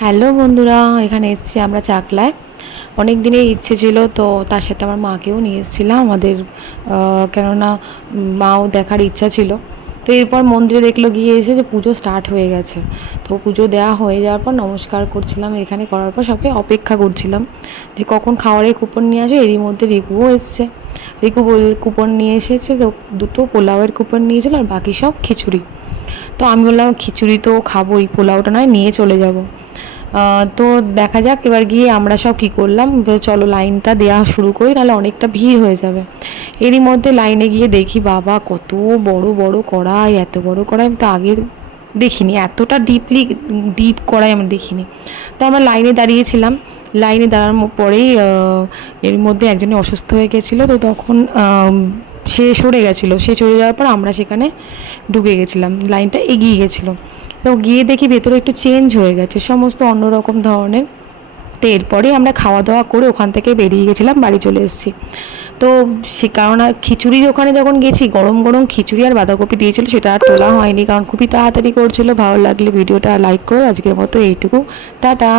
Hello বন্ধুরা, এখানে এসেছি আমরা চাকলায়। অনেক দিনের ইচ্ছে ছিল, তো তার সাথে আমার মাকেও নিয়ে এসেছিলাম আমাদের, কেননা মাও দেখার ইচ্ছা ছিল। তো এরপর মন্দিরে দেখলো গিয়ে এসে যে পুজো স্টার্ট হয়ে গেছে। তো পুজো দেওয়া হয়ে যাওয়ার পর নমস্কার করছিলাম, এখানে করার পর সবাই অপেক্ষা করছিলাম যে কখন খাওয়ারের কুপন নিয়ে আসে। এরই মধ্যে রিকুও এসছে। রিকু কুপন নিয়ে এসেছে, তো দুটো পোলাওয়ের কুপন নিয়েছিল আর বাকি সব খিচুড়ি। তো আমি বললাম খিচুড়ি তো খাবোই, পোলাওটা নয় নিয়ে চলে যাব। তো দেখা যাক এবার গিয়ে আমরা সব কী করলাম, চলো লাইনটা দেওয়া শুরু করি, নাহলে অনেকটা ভিড় হয়ে যাবে। এরই মধ্যে লাইনে গিয়ে দেখি বাবা কত বড় বড় কড়াই, এত বড় কড়াই আমি তো আগে দেখিনি, এতটা ডিপ কড়াই আমি দেখিনি। তো আমরা লাইনে দাঁড়িয়েছিলাম। লাইনে দাঁড়ানোর পরেই এর মধ্যে একজনের অসুস্থ হয়ে গেছিলো, তো তখন সে সরে গেছিলো। সে চলে যাওয়ার পর আমরা সেখানে ঢুকে গেছিলাম, লাইনটা এগিয়ে গেছিলো। তো গিয়ে দেখি ভেতরে একটু চেঞ্জ হয়ে গেছে, সমস্ত অন্যরকম ধরনের। তো এরপরেই আমরা খাওয়া দাওয়া করে ওখান থেকে বেরিয়ে গেছিলাম, বাড়ি চলে এসেছি। তো সে কারণ খিচুড়ির ওখানে যখন গেছি, গরম গরম খিচুড়ি আর বাঁধাকপি দিয়েছিল, সেটা আর তোলা হয়নি কারণ খুবই তাড়াতাড়ি করছিল। ভালো লাগলে ভিডিওটা লাইক করো। আজকের মতো এইটুকু, টাটা।